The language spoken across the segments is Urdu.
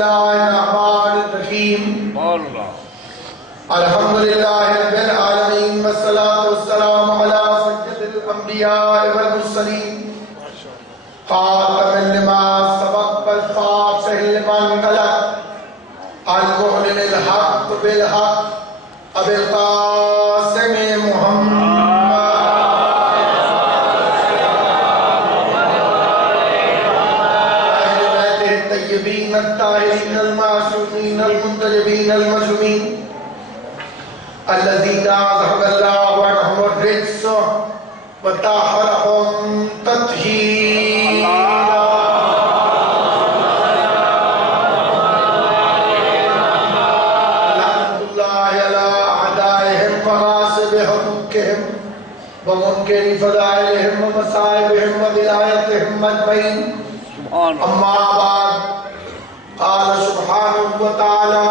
الله الرحمن الرحيم الحمد لله رب العالمين والصلاة والسلام على سيد الأنبياء والمرسلين خاتم لما سبق والفاتح لمن غلق المعلن الحق بالحق أبي القاسم محمد الطاهرين المعصومين المنتجبين المظلومين الذين أذهب الله عنهم الرجس وطهرهم تطهيرا لعنة الله على أعدائهم وغاصبهم ومنكر فضائلهم ومصائبهم وولايتهم أجمعين أما بعد قال سبحانه وتعالى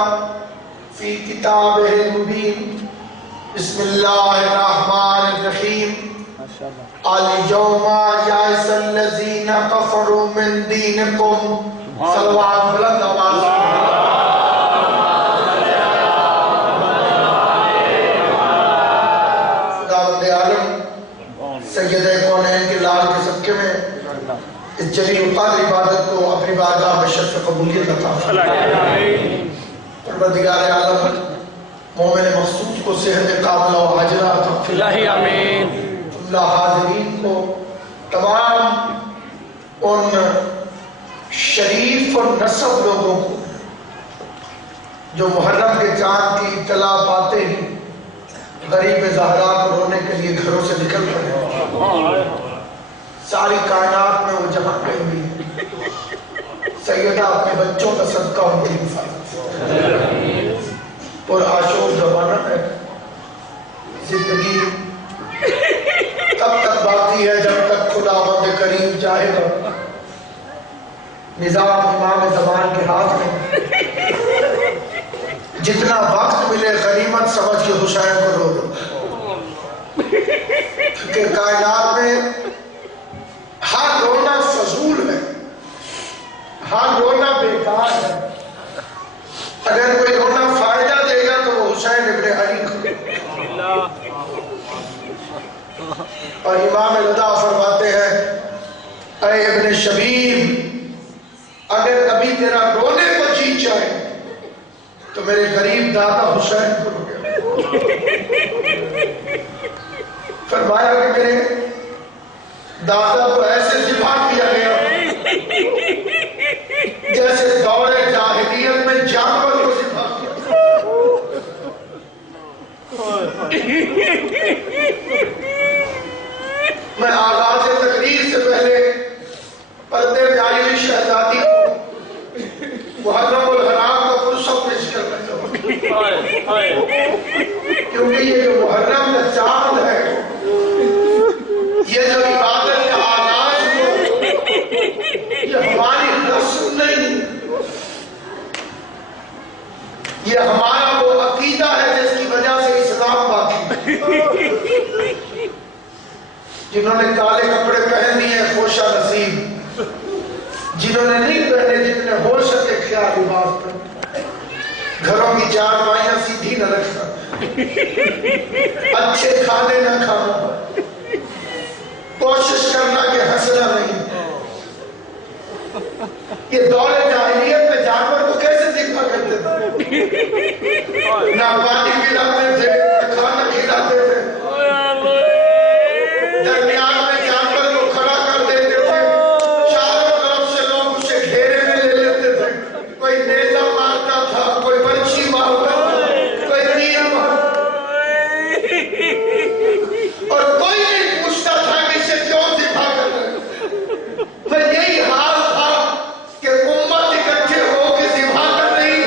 في كتابه المبين بسم الله الرحمن الرحيم اليوم يئس الذين كفروا من دينكم صلوات بلند آواز خداوند عالم سید کونین کے لال کے صدقے میں اس جلیل القدر عبادت کو اپنی بارگاہ میں شرف قبولیت عطا فرمائے۔ پروردگار عالم مومن مخصوص کو صحت کاملہ و عاجلہ عطا فرمائے۔ آمین۔ اللہ حاضرین کو تمام ان شریف اور نسب لوگوں کو جو محرم کے چاند کی اطلاع پاتے ہی غریب زہرا کو رونے کے لیے گھروں سے نکل پڑے، ساری کائنات میں وہ جہاں گئی ہوئی ہے، سیدہ اپنے بچوں کا صدقہ ان کی حفاظت اور آشوب زمانہ ہے۔ زندگی تب تک باقی ہے جب تک خداوند کریم چاہے گا۔ نظام امام زمان کے ہاتھ میں، جتنا وقت ملے غنیمت سمجھ کے حسین کو رو لو، کیونکہ کائنات میں ہر رونا فضول ہے، ہر رونا بیکار ہے۔ اگر کوئی رونا فائدہ دے گا تو وہ حسین ابن علی کو۔ اور امام رضا فرماتے ہیں اے ابن شبیب، اگر کبھی تیرا رونے کو جی چاہے تو میرے غریب دادا حسین کو رو گیا۔ فرمایا کہ میرے دادا کو ایسے ذبح کیا گیا جیسے دور جاہلیت میں جانور کو ذبح کیا۔ میں آغاز تقریر سے پہلے پردے میں آئی ہوئی شہزادی کو محرم الحرام کا فرصت پیش کرنا چاہوں گا، کیونکہ یہ جو محرم کا چاند ہے، یہ جو عبادت کا آغاز ہو، یہ ہماری رسم نہیں، یہ ہمارا وہ عقیدہ ہے جس کی وجہ سے اسلام باقی ہے۔ جنہوں نے کالے کپڑے پہن لیے ہیں خوشا نصیب، جنہوں نے نہیں پہنے، جتنے ہو سکے خیال لباس پر، گھروں کی چارپائیاں سیدھی نہ رکھنا، اچھے کھانے نہ کھانا، کوشش کرنا کہ ہنسنا نہیں۔ یہ دور جاہلیت میں جانور کو کیسے ذبح کرتے تھے؟ نہ پانی پلاتے تھے، نہ کھانا کھلاتے تھے، درمیان میں جانور کو کھڑا کر دیتے تھے، چاروں طرف سے لوگ اسے گھیرے میں لے لیتے تھے، کوئی نیزہ مارتا تھا، کوئی برچھی مارتا تھا، کوئی تیر مارتا، اور کوئی نہیں پوچھتا تھا کہ اسے کیوں ذبح کر رہے ہیں۔ میں یہی حال تھا کہ امت اکٹھے ہو کے ذبح کر رہی،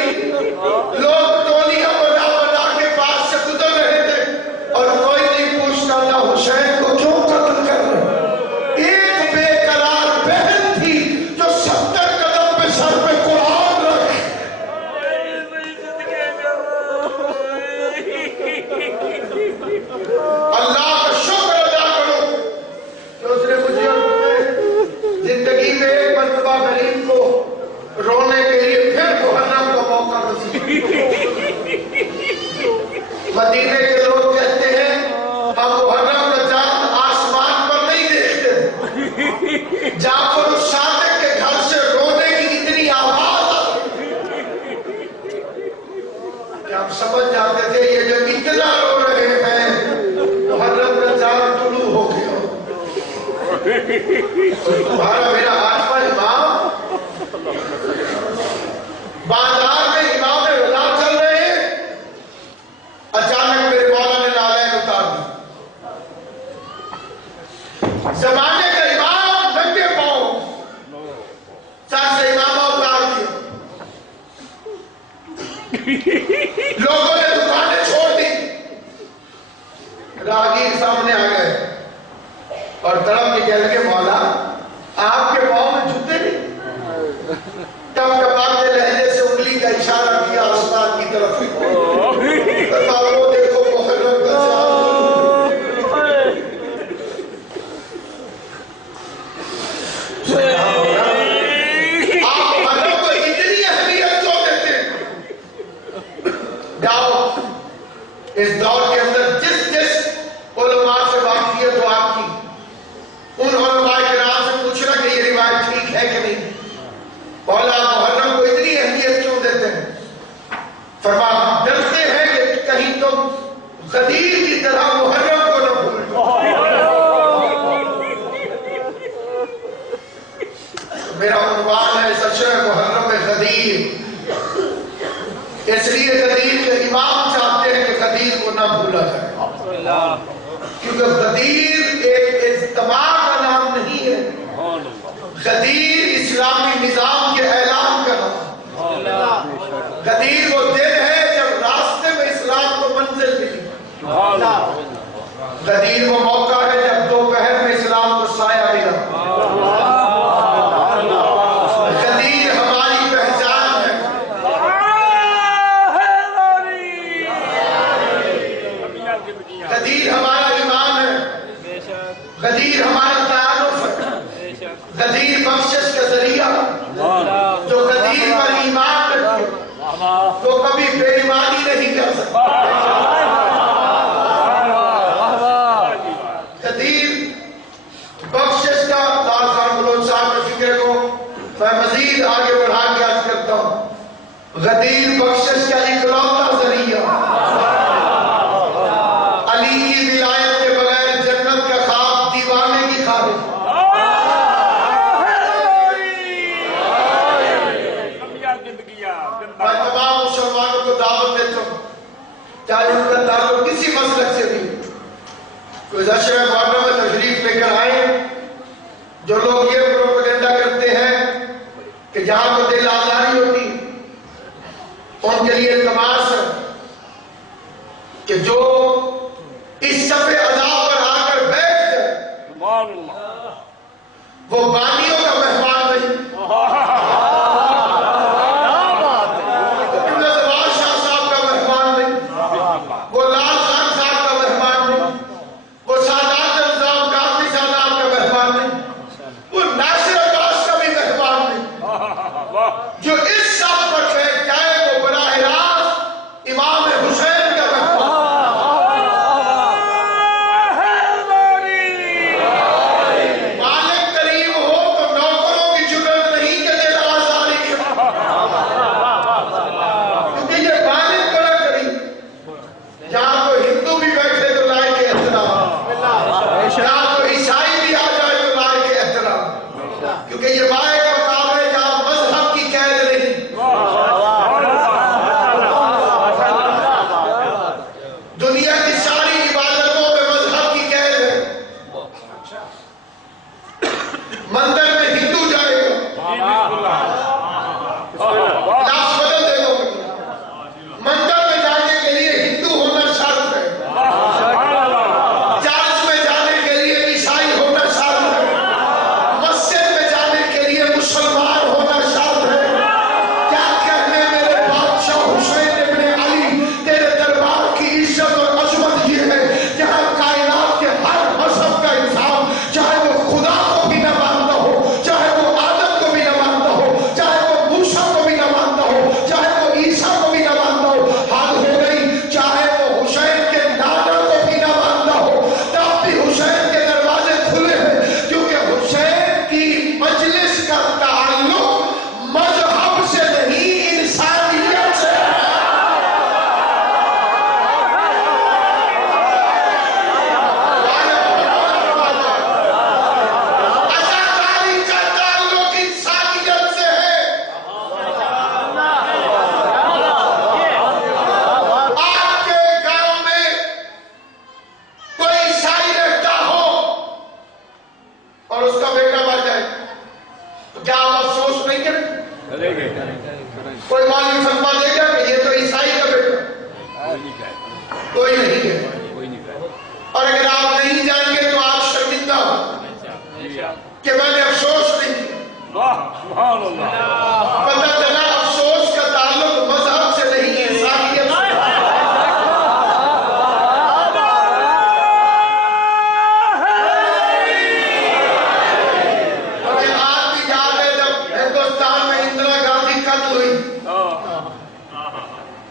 لوگ ٹولیاں بنا بنا مدینے کے لوگ کہتے ہیں ہم محرم کا چاند آسمان پر نہیں دیکھتے، جعفر الصادق کے گھر سے رونے کی اتنی آواز کہ ہم سمجھ جاتے تھے یہ جب اتنا رو رہے ہیں محرم کا چاند طلوع ہو گیا۔ تمہارا میرا آٹھواں امام بازار میں امام رضا چل رہے ہیں، اچانک میرے مولا نے نالین اتار دی۔ زمانے کا امام ننگے پاؤں سر سے امامہ اتار دیا، لوگوں نے دکانیں چھوڑ دی، راہگیر سامنے آ گئے اور تڑپ کے کہنے لگے مولا آپ کے پاؤں میں جوتے نہیں؟ ٹپ ٹپاتے لہجے سے انگلی کا اشارہ کیا آسمان کی طرف، وہ دیکھو محرم کا چاند۔ آپ محرم کو اتنی اہمیت کیوں دیتے ہیں؟ جاؤ اس دور کے اندر جس علماء سے واقفیت ہو آپ کی، ان علماء کرام سے پوچھنا کہ یہ روایت ٹھیک ہے کہ نہیں، مولا محرم کو اتنی اہمیت کیوں دیتے ہیں؟ فرمایا ہم ڈرتے ہیں کہ کہیں تم غدیر کی طرح محرم کو نہ بھول جاؤ۔ میرا عنوان ہے اس اشرہ محرم میں غدیر، اس لیے غدیر کے امام چاہتے ہیں کہ غدیر کو نہ بھولا جائے، کیونکہ غدیر ایک اجتماع کا نام نہیں ہے، غدیر اسلامی نظام کے اعلان کا نام۔ غدیر وہ دن ہے جب راستے میں اسلام کو منزل ملی، غدیر وہ موقع ہے جب دوپہر میں اسلام کو سایہ ملا، غدیر ہماری پہچان ہے، غدیر ہمارا ایمان ہے، غدیر ہمارا تعارف ہے، غدیر بخشش کا ذریعہ، جو غدیر پر ایمان رکھے وہ کبھی بے ایمانی نہیں کر سکتا۔ غدیر بخشش کا لال خان بلوچ صاحب کے فکر کو میں مزید آگے بڑھا کے عرض کرتا ہوں، غدیر بخشش کا اکلوتا ذریعہ، علی کی ولایت کے بغیر جنت کا خواب دیوانے کی خواہش۔ میں تمام مسلمانوں کو دعوت دیتا ہوں، چاہے ان کا تعلق کسی مسلک سے بھی، کوئی اشرہ محرم میں تشریف لے کر آئیں۔ جو لوگ یہ پروپیگنڈا کرتے ہیں کہ جہاں کو دل آزاری ہوتی، ان کے لیے تماس ہے کہ جو اس شب عذاب پر آ کر بیٹھ جائے وہ بانیوں کا مہمان نہیں، وہ لال خان صاحب کا مہمان نہیں، وہ سادات نظام کافی سادات کا مہمان نہیں، وہ ناصر عباس کا بھی مہمان نہیں، جو اس سب پر پھینک جائے وہ براہ راست امام حسین کا مہمان۔ مالک کریم ہو تو کوئی نہیں ہے. اور اگر آپ نہیں جائیں گے تو آپ شرمندہ ہو کہ میں نے افسوس نہیں کیا. پتہ چلا افسوس کا تعلق مذہب سے نہیں ہے، انسانیت سے. مجھے آج بھی یاد ہے جب ہندوستان میں اندرا گاندھی قتل ہوئی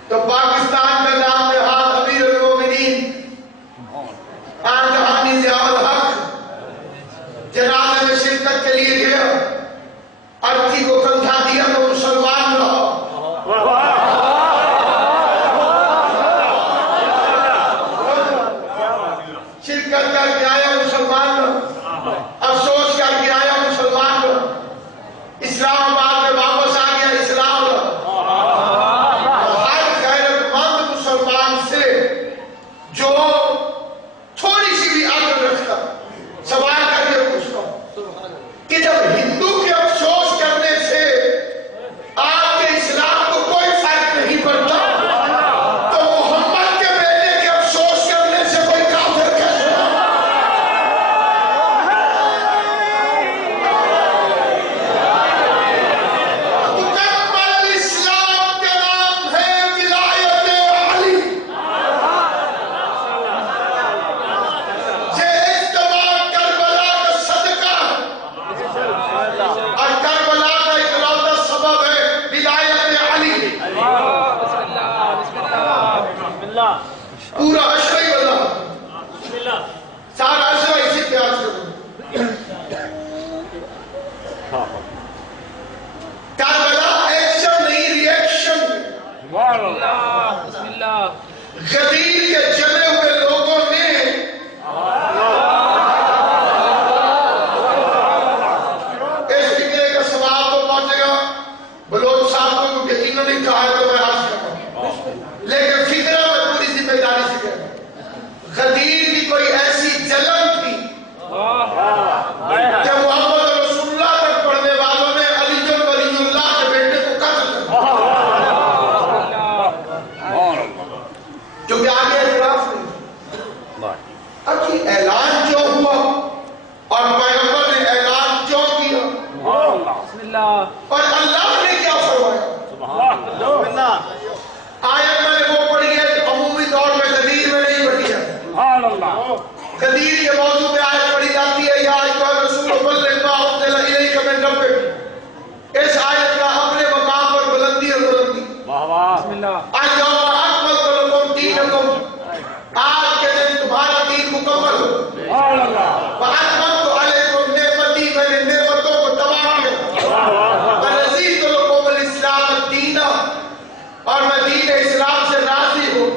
تو پاکستان کا نام نہاد امیر المومنین آنجہانی ضیاء الحق جنازے میں شرکت کے لیے گیا. ارتھی کو کندھا دیا تو مسلمان رہا. شرکت کر کے آیا مسلمان رہا. افسوس کر کے آیا مسلمان رہا. اسلام آباد میں واپس آ گیا اسلام رہا. ہر غیرت مند مسلمان سے جو تھوڑی سی بھی عقل رکھتا سوال کر کے پوچھتا ہوں کہ جب ہندو کے افسوس کرنے سے آپ کے اسلام کو کوئی فرق نہیں پڑتا تو محمد کے بیٹے کے افسوس کرنے سے کوئی کافر کیسے مکمل اسلام کے نام ہے ولایت علی. یہ اجتماع کربلا کا صدقہ اور کربلا کا اکلوتا سبب ہے ولایت علی. پورا اشرا ہی بلا سارا اشرا اسی پہ آج کربلا ایکشن نہیں ری ایکشن. غدیر کے جمے ہوئے لوگوں نے اس فکرے کا سوال تو پہنچے گا بلوچ صاحب کو کیونکہ انہوں نے کہا ہے تو میں عرض کروں لیکن فکرہ میں پوری ذمہ داری سے کہہ رہا ہوں. غدیر کی کوئی ایسی جلن تھی کہ محمد رسول اللہ تک پڑھنے والوں نے علی ولی اللہ کے بیٹے کو قتل کر کیونکہ آگے اعتراف نہیں. اب یہ اعلان جو ہوا اور پیغمبر نے اعلان جو کیا اور اللہ نے کیا فرمایا. آیت میں نے وہ پڑھی ہے عمومی طور میں غدیر میں نہیں پڑھی ہے. غدیر کے موضوع میں آیت پڑھی جاتی ہے یا ایھا الرسول بلغ ما انزل الیک من ربک. اس آیت کا اپنے مقام پر بلندی اور بلندی. اليوم اکملت لکم دینکم. آج کے دن تمہارا دین مکمل ہو. واتممت علیکم نعمتی. میں نے نعمتوں کو تمام کیا. ورضیت لکم الاسلام دینا. اور میں دین اسلام سے راضی ہوں.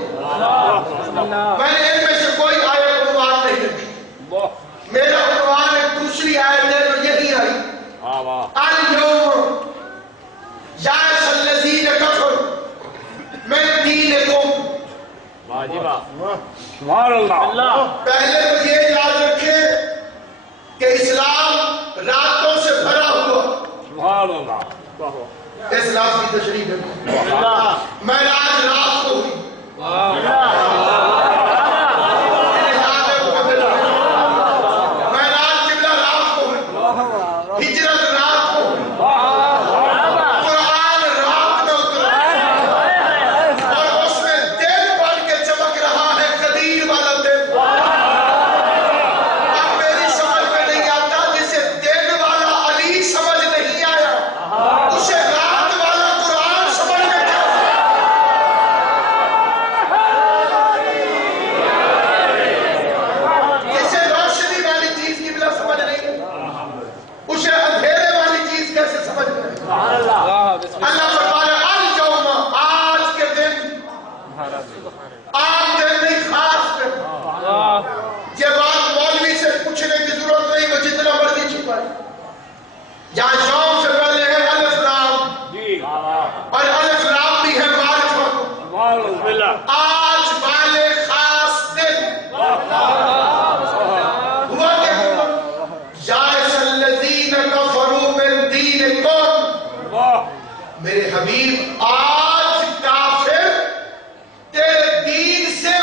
میں نے ان میں سے کوئی آیت عنوان نہیں رکھی. میرا عنوان ایک دوسری آیت ہے جو یہی آئی اليوم یائس الذین کفروا من دینکم. پہلے تو یہ یاد رکھے کہ اسلام راتوں سے بھرا ہوا. اس لفظ کی تشریح ہے معراج رات کو ہوئی. معراج قبلہ رات کو ہوئی. ہجرت رات کو ہوئی. قرآن رات میں اترا اور اس میں دن بن کے چمک رہا ہے قدیر والا دن. اب میری سمجھ میں نہیں آتا جسے دن والا علی سمجھ نہیں آیا اسے رات والا قرآن سمجھ میں کیا. اسے روشنی والی چیز کی بلا سمجھ نہیں اسے اندھیرے والی چیز کیسے سمجھ میں. اللہ فرمایا اليوم آج کے دن. عام دن نہیں خاص دن. یہ بات مولوی سے پوچھنے کی ضرورت نہیں وہ جتنا مرضی چھپائے. جہاں شوم سے پہلے ہے الف لام اور الف لام بھی ہے معرفت. آج والے خاص دن ہوا کہ یائس الذین کفروا من دینکم. میرے حبیب آج کافر تیرے دین سے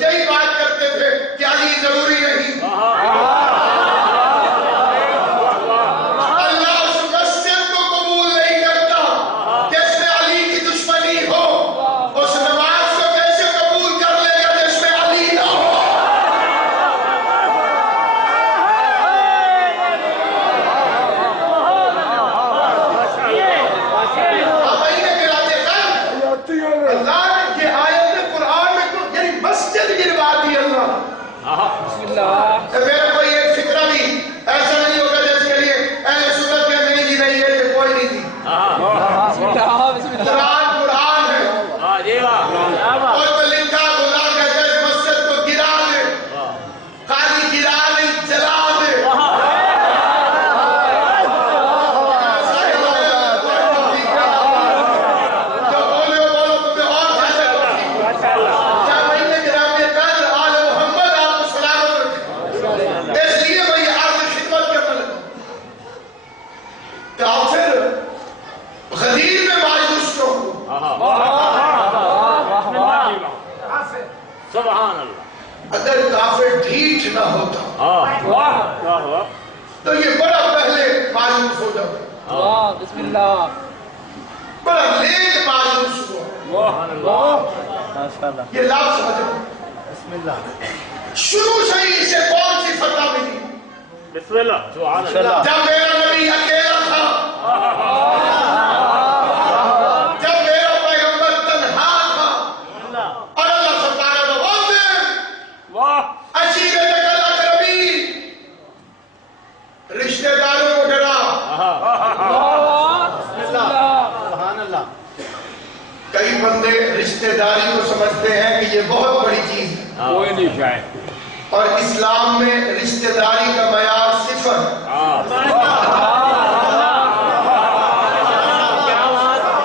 یہی بات کرتے تھے کہ علی ضروری نہیں. اللہ اس مسجد کو قبول نہیں کرتا جس میں علی کی دشمنی ہو. اس نماز کو کیسے قبول کر لے گا جس میں علی نہ ہو؟ اللہ نے یہ آیت قرآن میں یعنی مسجد گروا دی اللہ. میرا کوئی ایک فکرہ بھی ایسا نہیں ہوگا جس کے لیے اہل سنت کے نہیں جی رہی ہے کہ کوئی نہیں تھی. قرآن قرآن ہے اور وہ لکھا خدا کہتا ہے مسجد کو گرا دے. خالی گرا نہیں جلا دے. جو بولے ہو بولو تمہیں اور زیادہ توفیق. کیا مہینے گرامی قدر آل محمد آپ کو سلامت رکھے. اس لیے میں یہ عرض خدمت کرنے لگا. کافر غدیر میں مایوس کیوں ہو؟ سبحان اللہ. اگر کافر ڈھیٹ نہ ہوتا تو یہ بڑا پہلے مایوس ہو جاتا. بسم اللہ. بڑا لیٹ مایوس ہوا. یہ لفظ بسم اللہ. شروع سے ہی اسے کون سی فتح ملی؟ بسم اللہ. سبحان اللہ. جب میرا نبی اکیلا تھا، جب میرا پیغمبر تنہا تھا اور اللہ سبحانہ و تعالی واہ. عشیر اقربی رشتہ داروں کو ڈرا. سبحان اللہ. کئی بندے رشتہ داری کو سمجھتے ہیں کہ یہ بہت بڑی چیز ہے کوئی نہیں شاید. اور اسلام میں رشتہ داری کا معیار صفر ہے.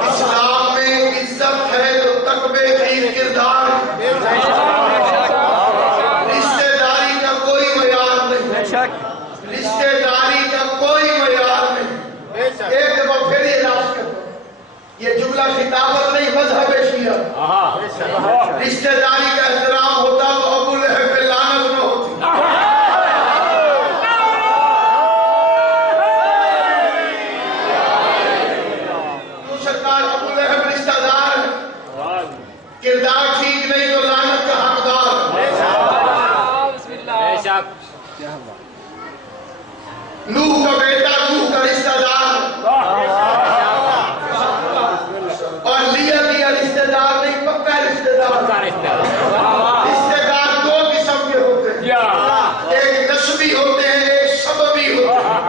اسلام میں عزت ہے تو تقوی کی کردار ہے. رشتہ داری کا کوئی معیار نہیں. رشتہ داری کا کوئی معیار نہیں. ایک دفعہ پھر یہ لفظ کرتا ہوں. یہ جملہ خطابت نہیں، مذہب شیعہ. رشتہ داری کا احترام ہوتا تو ابو لہب پہ لعنت نہ ہوتی. تو سرکار ابو لہب رشتہ دار ہے، کردار ٹھیک نہیں تو لعنت کا حقدار ہے. بسم اللہ. نوح کا بیٹا نوح کا رشتہ دار ہے. اور لیا رشتہ دار نہیں، پکا رشتہ دار. رشتہ دار دو قسم کے ہوتے ہیں، ایک نسبی ہوتے ہیں، ایک سببی ہوتے ہیں.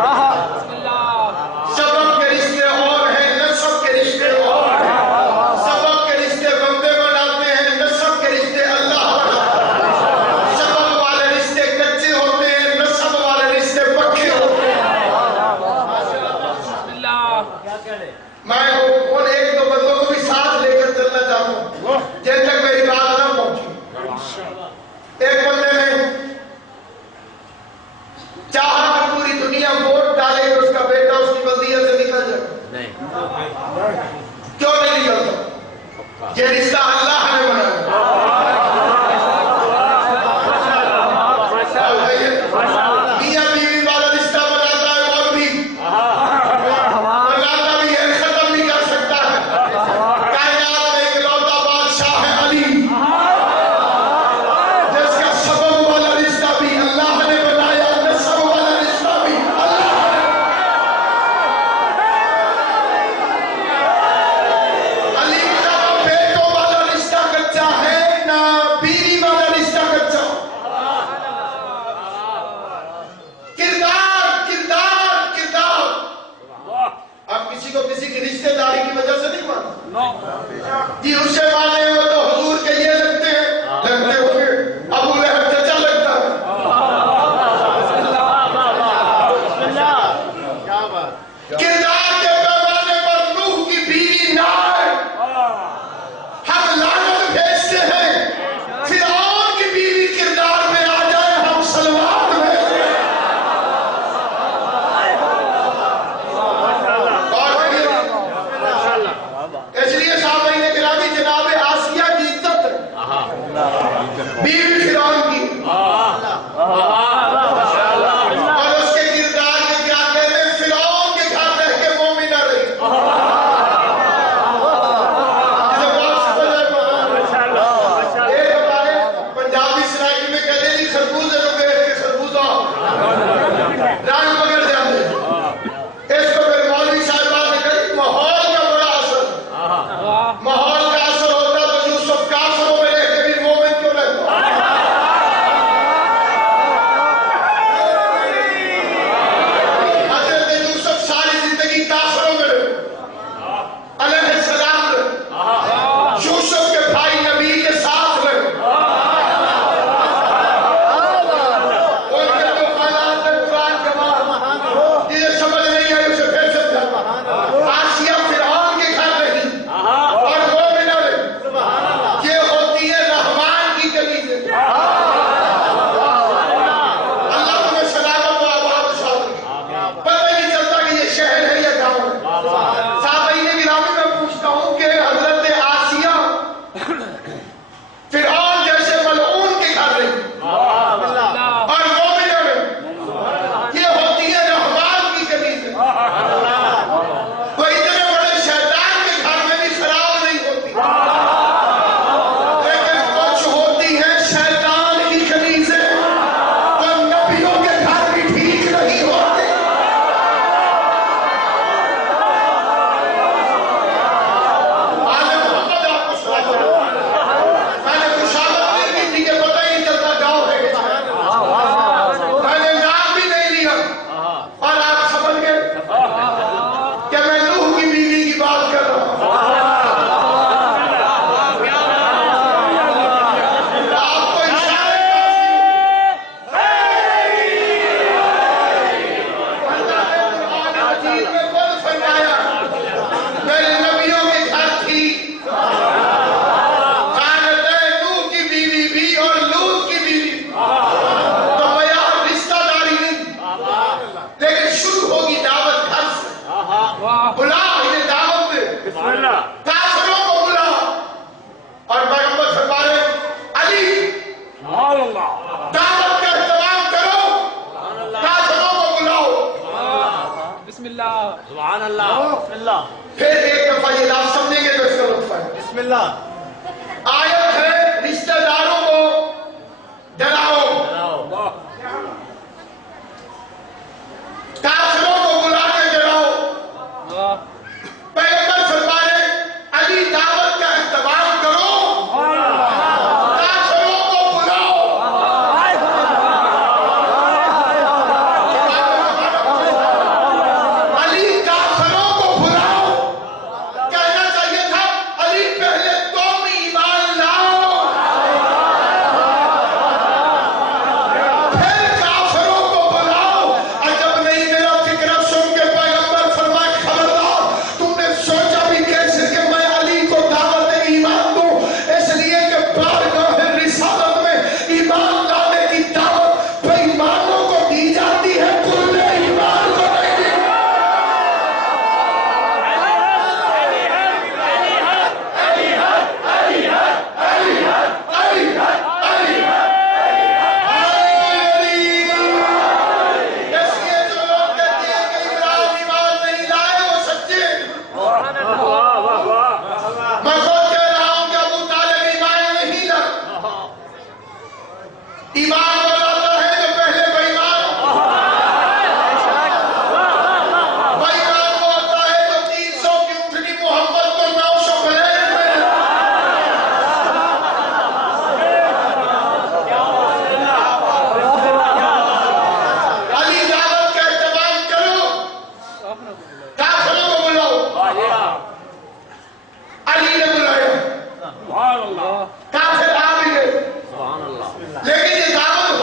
سبب کے رشتے اور ہیں، نسب کے رشتے اور ہیں. سبب کے رشتے بندے بناتے ہیں، نسب کے رشتے اللہ بناتا ہے. سبب والے رشتے کچے ہوتے ہیں، نسب والے رشتے پکے ہوتے ہیں. بیوی فرعون کی اور اس کے کردار کے کیا کہنے فرعون کے گھر رہ کے مومنہ رہی ایک ہمارے پنجابی سرائکی میں کہتے ہیں خربوزے کو بیٹھ کے خربوزہ رنگ پکڑ جاتے اس کو پھر مولوی صاحبہ نے کہی ماحول کا بڑا اثر ماحول کا اثر ہوتا تو یوسف کافروں میں رہ کے بھی مومن کیوں رہتا حضرت یوسف ساری زندگی کافروں میں رہے علیہ السلام رہے یوسف کے بھائی نبی کے ساتھ رہے اور کے جو حالات میں قرآن کے بعد یہ سمجھ نہیں آئی اسے پھر سمجھا آسیہ فرعون کے گھر رہی اور مومنہ رہی یہ ہوتی ہے رحمان کی کلیزیں اللہ تمہیں سلامت و آباد ساتھ پتہ نہیں چلتا کہ یہ شہر ہے یا گاؤں ہے سامعین گرامی میں پوچھتا ہوں کہ حضرت آسیہ فرعون جیسے ملعون کے گھر رہی اور مومنہ رہی یہ ہوتی ہے رحمان کی کلیزیں کوئی اتنے بڑے شیطان کے گھر میں بھی خراب نہیں ہوتی لیکن کچھ ہوتی ہیں شیطان کی کلیزیں تو نبیوں کے گھر بھی ٹھیک نہیں ہوتے آل محمد آپ کو سلام میں نے خوشامد نہیں کی تھی کہ پتہ ہی نہیں چلتا گاؤں ہے کہ میں نے نام بھی نہیں لیا اور آپ سمجھ گئے کہ میں نوح کی بیوی کی بات کر رہا ہوں آپ کو اشارے کافی میں قول فرمایا میرے نبیوں کے گھر تھی خانت نوح کی بیوی بھی اور لوط کی بیوی تو بیان رشتہ داری نہیں لیکن شروع ہوگی دعوت گھر سے بلا انہیں دعوت میں بسم اللہ کافروں کو بلا اور پیغمبر فرما رہے علی سبحان اللہ دعوت کا اہتمام کرو کافروں کو بلاؤ بسم اللہ سبحان اللہ بسم اللہ پھر ایک دفعہ یہ لفظ سمجھیں گے تو اس کا لطف ہے بسم اللہ آیت ہے رشتہ داروں کو ڈراؤ اللہ کافروں کو بلا کے ڈراؤ پیغمبر فرما رہے علی دعوت کا اہتمام کرو کافروں کو بلاؤ علی کافروں کو بلاؤ کہنا چاہیے تھا علی پہلے تم ایمان لاؤ پھر کافروں کو بلاؤ عجب نہیں میرا فکرہ سن کے پیغمبر فرمائے خبردار تم نے سوچا بھی کیسے کہ میں علی کو دعوت ایمان دوں اس لیے کہ بارگاہ رسالت میں ایمان لانے کی دعوت بے ایمانوں کو دی جاتی ہے کل ایمان کو نہیں دی اس لیے جو لوگ کہتے ہیں کہ ابراہیم ایمان نہیں لائے وہ سچے واہ واہ واہ میں خود کہہ رہا ہوں کہ ابو طالب ایمان نہیں لائے ایمان وہ لاتا ہے جو پہلے بے ایمان بے ایمان وہ ہوتا ہے جو 300 کی اونٹنی محمد کو 900 بلیٹ میں علی دعوت کا اہتمام کرو کافروں کو بلاؤ علی نے بلایا سبحان اللہ کافر آ بھی گئے سبحان اللہ لیکن یہ دعوت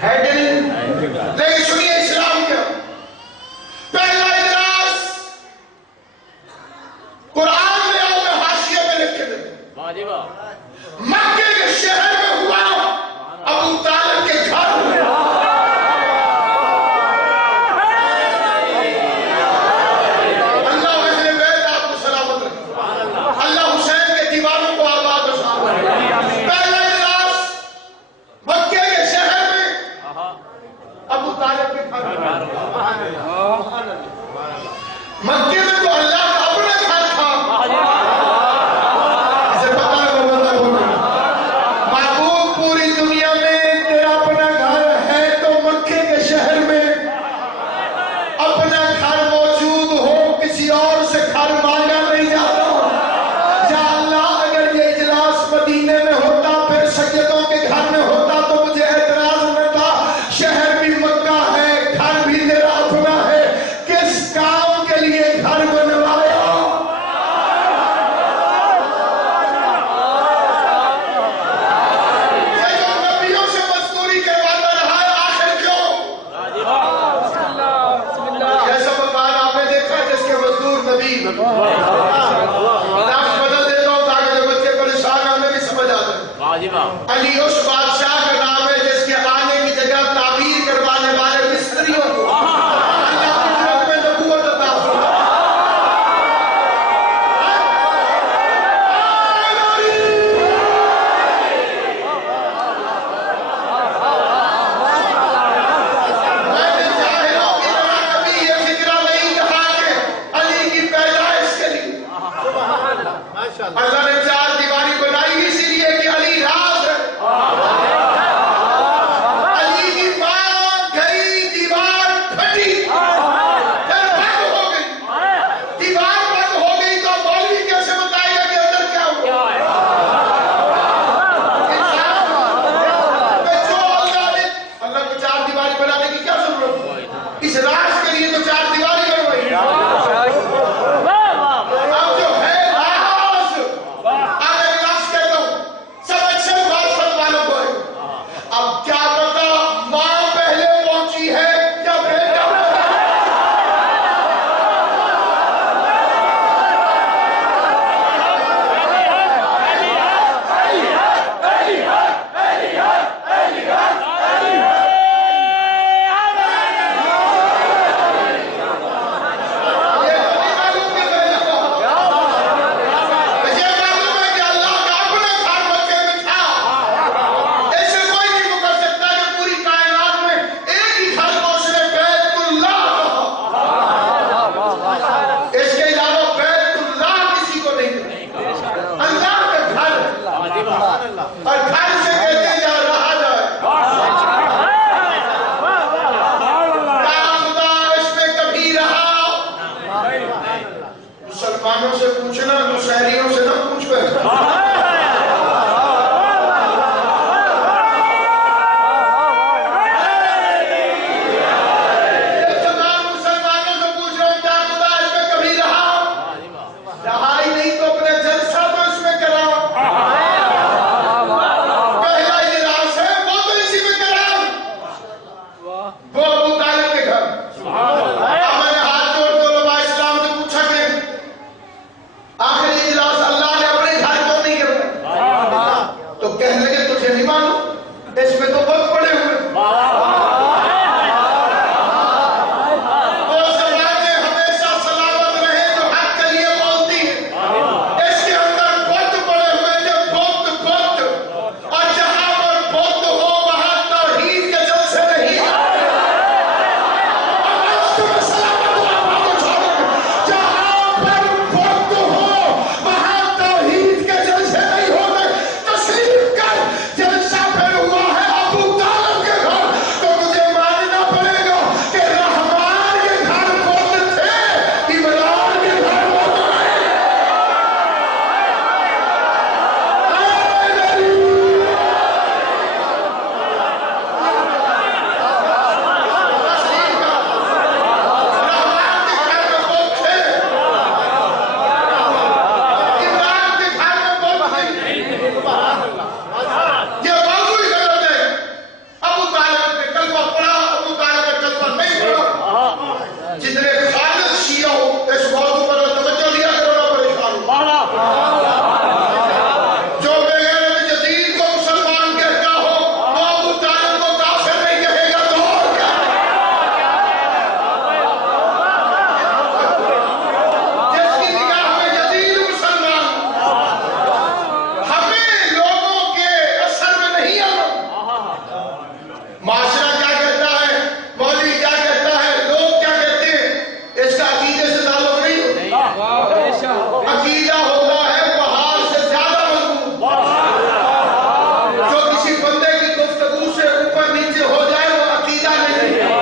ہے کہ نہیں؟ لیکن سنیے اسلام کیا پہلا اجلاس قرآن میں آؤ میں حاشیے میں لکھ کے دیں مکے کے شہر میں ہوا ابو طالب کے گھر میں اللہ اہل بیت آپ کو سلامت رکھے اللہ حسین کے دیوانوں کو آباد رکھے پہلا اجلاس مکے کے شہر میں ابو طالب کے گھر میں مکے میں تو اللہ کا اپنا گھر تھا اسے پتا ہے محبوب پوری دنیا میں تیرا اپنا گھر ہے تو مکے کے شہر میں اپنا گھر موجود ہو کسی اور سے گھر مانگا نہیں جاتا یا اللہ اگر یہ اجلاس مدینے میں ہوتا پھر سیدوں کے گھر میں ہوتا تو مجھے اعتراض نہ تھا شہر بھی مکہ ہے گھر بھی تیرا اپنا ہے کس کام کے لیے گھر بنوایا یہ جو نبیوں سے مزدوری کرواتا رہا ہے آخر کیوں ایسا مکان آپ نے دیکھا ہے جس کے مزدور نبی لفظ بدل دیتا ہوں تاکہ جو بچے پریشان ہیں ہمیں بھی سمجھ آ جائے علی اس بادشاہ کا نام ہے جس کے آنے کی جگہ تعمیر کروانے والے مستریوں کو اللہ کی طرف میں نبوت عطا فرمائے میں نے جاہلوں کی طرح کبھی یہ فکرہ نہیں کہا کہ علی کی پیدائش کے لیے جتنے خالص شیعہ ہو اس موضوع پر توجہ دیا کرو نہ پریشان ہو جو بغیر جدید کو مسلمان کہتا ہو وہ ابو طالب کو کافر نہیں کہے گا تو اور کیا جس کی نگاہ میں جدید مسلمان ہمیں لوگوں کے اثر میں نہیں آنا معاشرہ کیا کہتا ہے مولوی کیا کہتا ہے لوگ کیا کہتے ہیں اس کا عقیدے سے تعلق نہیں ہوتا عقیدہ ہوتا ہے پہاڑ سے زیادہ مضبوط جو کسی بندے کی گفتگو سے اوپر نیچے ہو جائے وہ عقیدہ نہیں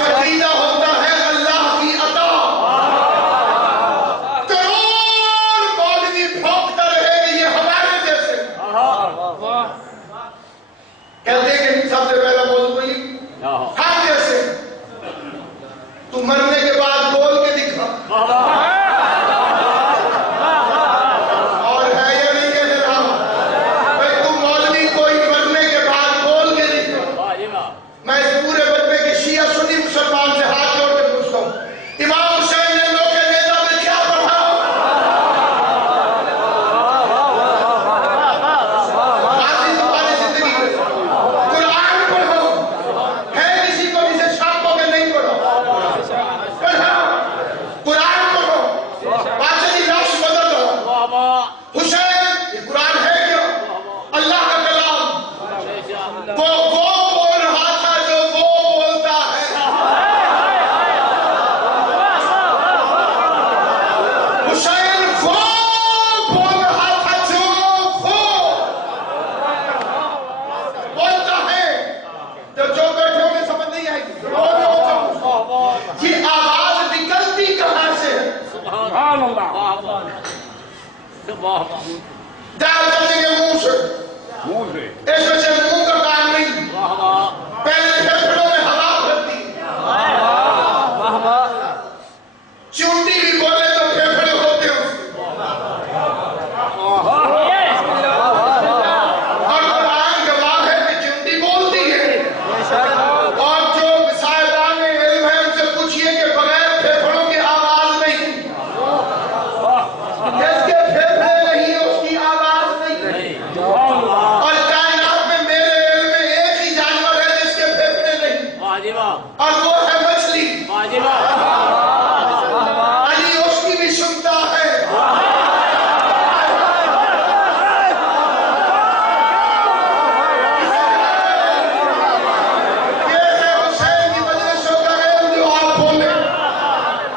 عقیدہ ہوتا ہے اللہ کی عطا کروڑ مولوی بھونکتا رہے کہ یہ ہمارے جیسے کہتے ہیں کہ سب سے پہلا موضوع وہی ہم جیسے تو مرنے کے بعد بول کے دکھا اور ہے یا نہیں کہ جناب بھائی تم مولوی کوئی مرنے کے بعد بول کے دکھا میں اس پورے بدبے کے شیعہ سنی مسلمان سے ہاتھ جوڑ کے پوچھتا ہوں امام حسین نے لوگ کے نیتا میں کیا پڑھا آتی تمہاری زندگی میں قرآن پڑھو ہے کسی کو جسے شاپوں کے نہیں پڑھو پڑھا قرآن پڑھو بادشاہی نقش بدل دو حسین یہ قرآن ہے کیا اللہ کا کلام وہ بول رہا تھا جو وہ بولتا ہے حسین وہ بول رہا تھا جو وہ بولتا ہے تو جو بیٹھے ہوں گے سمجھ نہیں آئے گی یہ آواز نکلتی کہاں سے ہے سبحان اللہ ڈال کرنے کے منہ سے منہ سے اس میں سے منہ کا کام نہیں پہلے پھیپھڑوں میں ہوا بھرتی چونٹی بھی بولے تو پھیپھڑے ہوتے ہیں اس کے اور قرآن گواہ ہے کہ چونٹی بولتی ہے اور جو صاحبان علم ہے ان سے پوچھئے کہ بغیر پھیپھڑوں کی آواز نہیں جس کے پھیپھڑے نہیں ہے اس کی آواز نہیں اور کائنات میں میرے علم میں ایک ہی جانور ہے جس کے پھیپھڑے نہیں اور وہ ہے مچھلی علی اس کی بھی سنتا ہے یہ ہے حسین کی مجلسوں کا علم جو آپ بولیں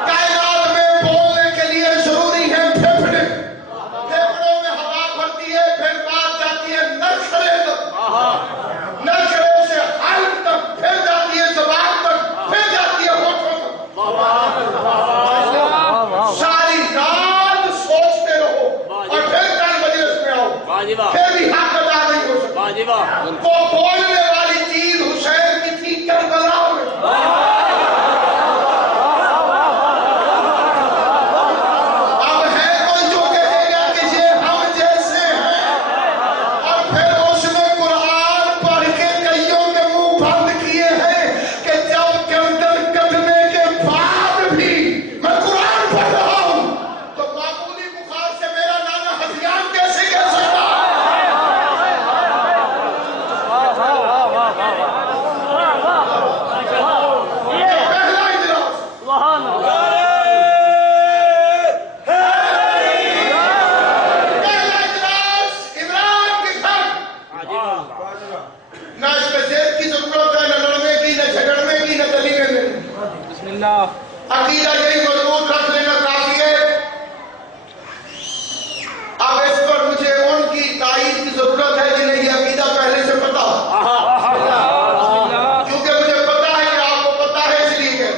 کائنات میں بولنے کے لیے ضروری ہے پھیپھڑے پھیپھڑوں میں ہوا بھرتی ہے پھر بات جاتی ہے نرخرے تک نرخرے سے حلق تک پھر جاتی ہے زبان تک پھر جاتی ہے ہونٹوں تک ساری رات سوچتے رہو اور پھر کل مجلس میں آؤ پھر بھی حق ادا نہیں ہو سکتا وہ بولنے والی چیز حسین کی تھی کربلا میں اب ہے کوئی جو کہے گا کہ یہ ہم جیسے ہیں اور پھر اس نے قرآن پڑھ کے کئیوں کے منہ بند کیے ہیں کہ جب گردن کٹنے کے بعد بھی میں قرآن پڑھ رہا ہوں تو معمولی بخار سے میرا نانا ہتھیار کیسے کہہ سکتا پہلا اجلاس پہلا اجلاس عمران کے گھر نہ اس میں زید کی ضرورت ہے نہ لڑنے کی نہ جھگڑنے کی نہ دلیلیں دینے کی بسم اللہ عقیدہ یہی مضبوط رکھ لینا کافی ہے اب اس پر مجھے ان کی تائید کی ضرورت ہے جنہیں یہ عقیدہ پہلے سے پتا ہو کیونکہ مجھے پتا ہے کہ آپ کو پتا ہے اس لیے کہ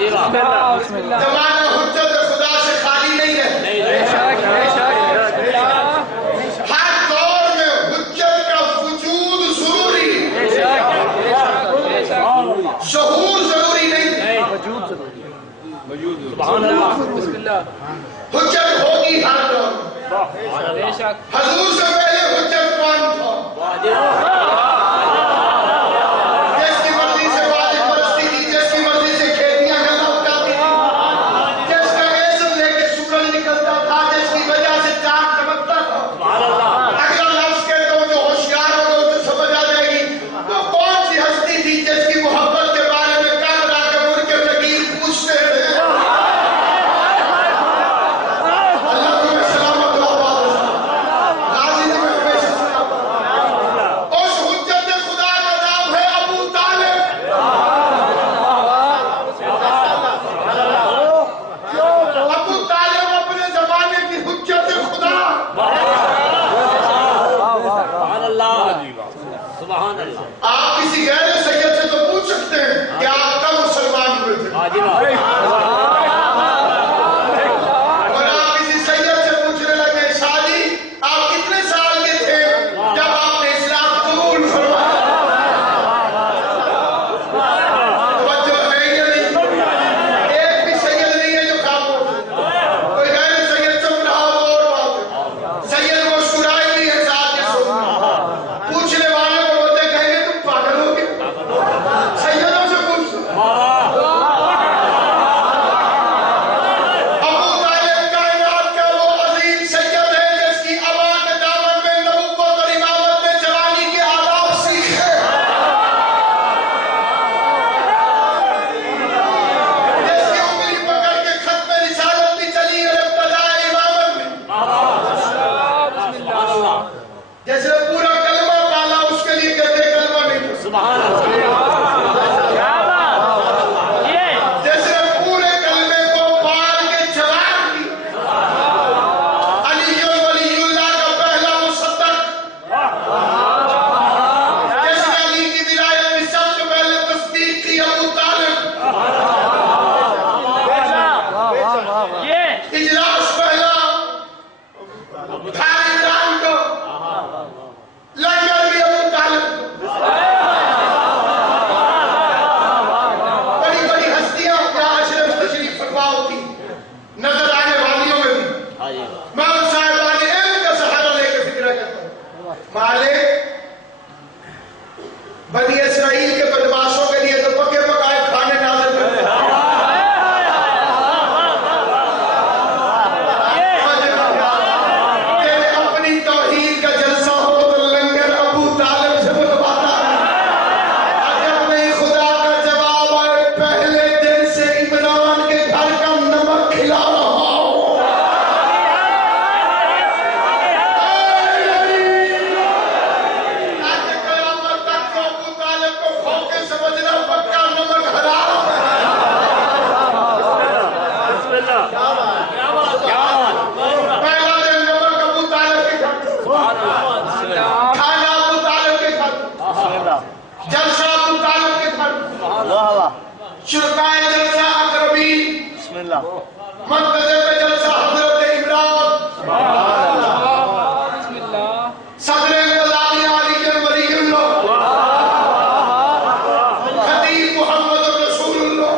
بسم اللہ زمانہ حجت خدا سے خالی نہیں ہے ہر دور میں حجت کا وجود ضروری ہے ظہور ضروری نہیں ہے بسم اللہ حجت ہوگی ہر دور میں بے شک حضور سے پہلے حجت کون تھا جس کی مرضی سے واجب پرستی کی جس کی مرضی سے کھیتیاں کرنا شرکائے جلسہ اقربین بسم اللہ منتظر پہ جلسہ حضرت عمران بسم اللہ صدر انقلابی علی ولی اللہ خطیب محمد رسول اللہ.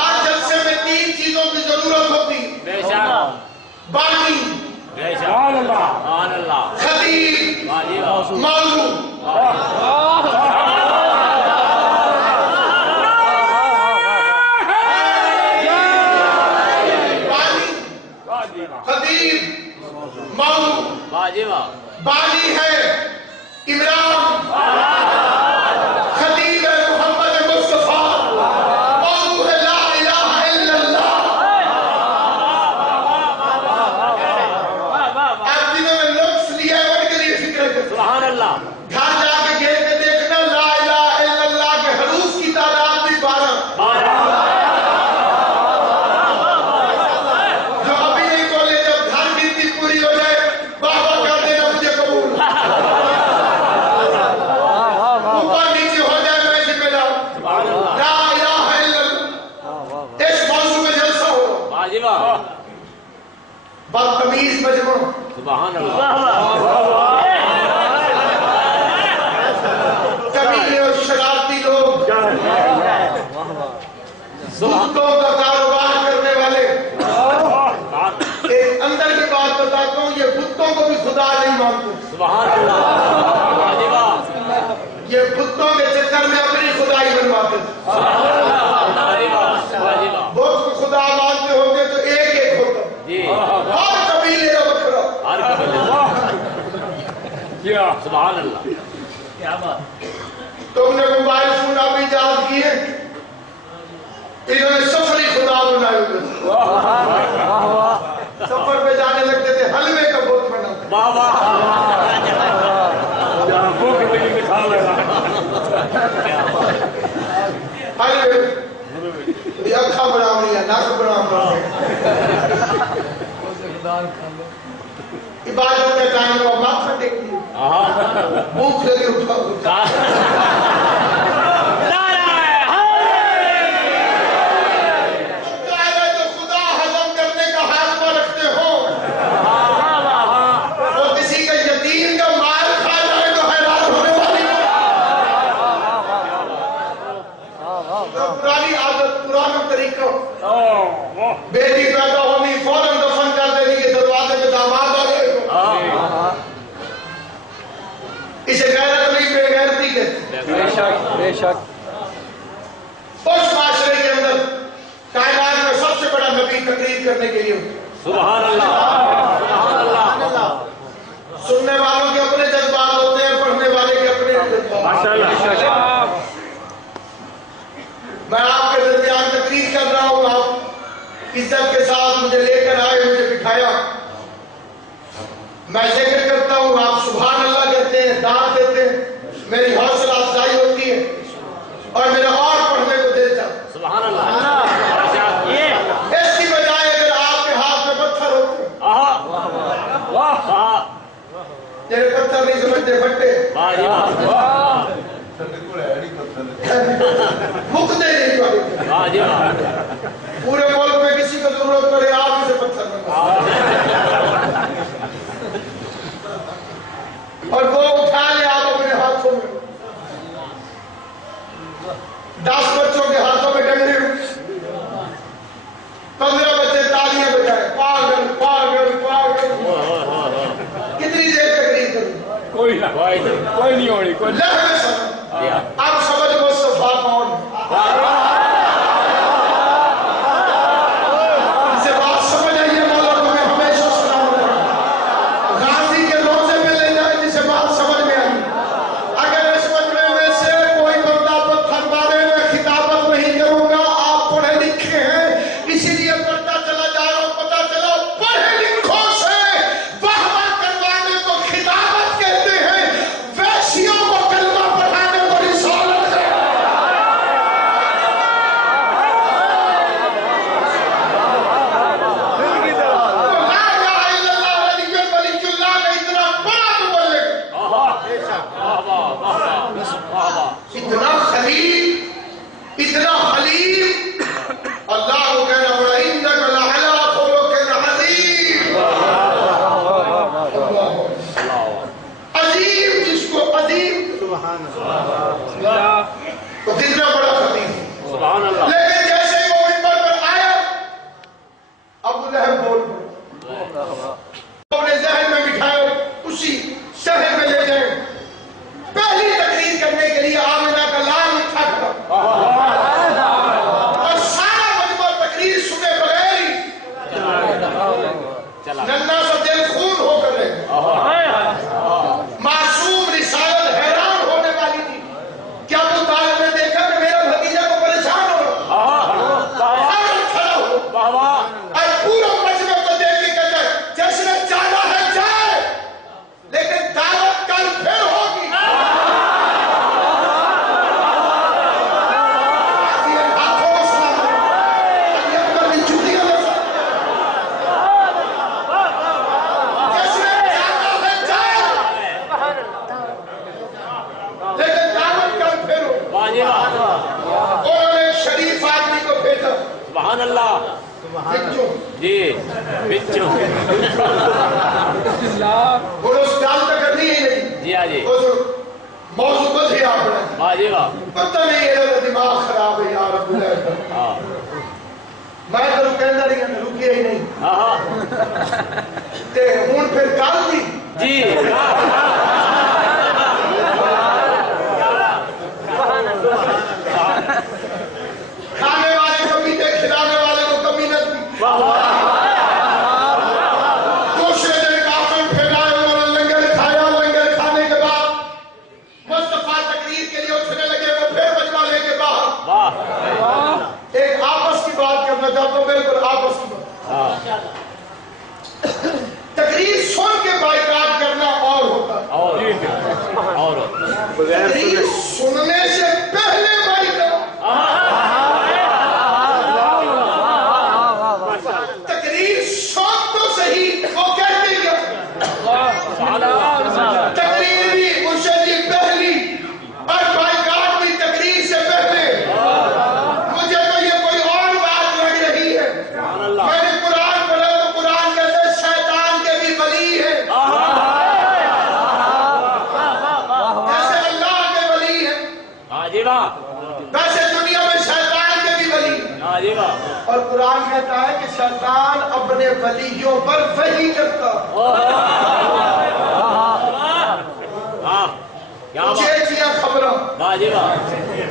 آج جلسے میں 3 چیزوں کی ضرورت ہوتی ہے. بے شک بانی، سبحان اللہ خطیب، موضوع. خطیب موضوع. بانی ہے عمران، خطیب ہے محمد مصطفیٰ، موضوع ہے لا الہ الا اللہ. آپ دنوں میں لوگ لیا ہے اور کے لیے فکر کرتے سبحان اللہ گھر جا کے گھیر کے دیکھنا لا الہ الا اللہ کے حروف کی تعداد بھی 12. جو ابھی نہیں بولے جب گھر گنتی پوری ہو جائے واہ واہ کر دینا مجھے قبول. اوپر نیچے ہو جائے میں ذمہ دار. لا الہ الا اللہ اس موضوع میں جلسہ ہو. بدتمیز مجموع، سبحان اللہ کمینے اور شرارتی لوگ، بتوں کا کاروبار کرنے والے. ایک اندر کی بات بتاتا ہوں، یہ بتوں کو بھی خدا نہیں مانتے. سبحان اللہ یہ بتوں کے چکر میں اپنی خدائی بنواتے تھے. بت کو خدا مانتے ہوں گے تو ایک ایک ہوتا، ہر قبیلے کا بکرا. سبحان اللہ تم نے موبائل فون آپ ایجاد کیے، انہوں نے سفری خدا بنائے ہوئے. سفر پہ جانے لگتے تھے حلوے کا بت بناتے. حلوے یہ اکھا بناونی ہے، ناک بناونی ہے. عبادت میں ٹائم ہوا ماتھا ٹیکتی ہے، بھوک لگی اٹھا جو خدا ہضم کرنے کا ہاتھ رکھتے ہو وہ کسی کا یتیم کا مال کھا جائے تو حیران ہونے والی ہے. پرانی عادت، پرانا طریقہ، بیٹی پیدا ہونی فوراً دفن کر دینی کہ دروازے پہ داماد آ گئے. اسے غیرت نہیں بے غیرتی کہتے. بے شک اس معاشرے کے اندر کائنات میں سب سے بڑا نبی تقریر کرنے کے لیے سبحان اللہ سننے والوں کے اپنے جذبات ہوتے ہیں، پڑھنے والے کے اپنے جذبات. میں آپ کے درمیان تقریر کر رہا ہوں، آپ عزت کے ساتھ مجھے لے کر آئے، مجھے بٹھایا، میں ذکر کرتا ہوں، آپ سبحان اللہ کہتے ہیں، داد دیتے ہیں، میری حوصلہ افزائی ہوتی ہے اور میرا اور پڑھنے کو دل چاہتا. سبحان اللہ اس کی بجائے اگر آپ کے ہاتھ میں پتھر ہوتے، میرے پتھر نہیں سمجھتے پھٹے، مکتے نہیں پڑے. پورے ملک میں کسی کو ضرورت پڑے آپ اسے پتھر میں اور وہ اٹھا لے آپ اپنے ہاتھوں میں. 10 بچوں کے ہاتھوں میں ڈنڈے، 15 بچے تالیاں بجائے، پاگل پاگل پاگل. کتنی دیر تقریر کروں؟ کوئی نہیں ہونی کوئی. لہر سمجھ. اب سمجھ مصطفیٰ کون ہے. اسے بات سمجھ آئیے، مولا تمہیں ہمیشہ سلام رہے. غازی کے روزے میں لے جائے جسے بات سمجھ میں آئی. اگر اس مجمع میں سے کوئی بندہ پتھر مارے، میں خطابت نہیں کروں گا. آپ پڑھے لکھے ہیں اسی لیے پڑھتا چلا جا رہا ہوں. پتا چلا پڑھے لکھوں سے وہمہ کروانے کو خطابت کہتے ہیں، ویسیوں کو کلمہ پڑھانے کو رسالت سبحان اللہ جی بچوں وہ اس خیال تک کرنی ہی نہیں جی ہاں جی موضوع بس ہی آپ نے واہ جی واہ پتہ نہیں ہے دماغ خراب ہے یا رب العالمین ہاں میں تو کہنا نہیں رکیا ہی نہیں ہاں تے ہون پھر کل دی جی کھانے والے کمی تے کھلانے والے کو کمی نہ تھی دوسرے دن کافر پھیلائے انہوں نے لنگر کھایا لنگر کھانے کے بعد مصطفیٰ تقریر کے لیے اٹھنے لگے وہ پھر مجمع لے کے باہر ایک آپس کی بات کرنا چاہتا ہوں بالکل آپس کی بات تقریر سن کے بائیکاٹ کرنا اور ہوتا ہے اور تقریر سننے سے پہلے بائیکاٹ تقریر سن تو صحیح وہ کہتے ہیں تقریر بھی مرشد جی پہلی اور بائیکاٹ بھی تقریر سے پہلے مجھے تو یہ کوئی اور بات لگ رہی ہے میں نے قرآن پڑھا تو قرآن کہتا ہے شیطان کے بھی ولی ہے جیسے اللہ کے ولی ہے ہاں جی واہ ویسے دنیا میں شیطان کے بھی ولی ہے ہاں جی واہ اور قرآن کہتا ہے کہ شیطان اپنے ولیوں پر وحی کرتا ہاں کیا بات چیچیاں خبروں واہ جی واہ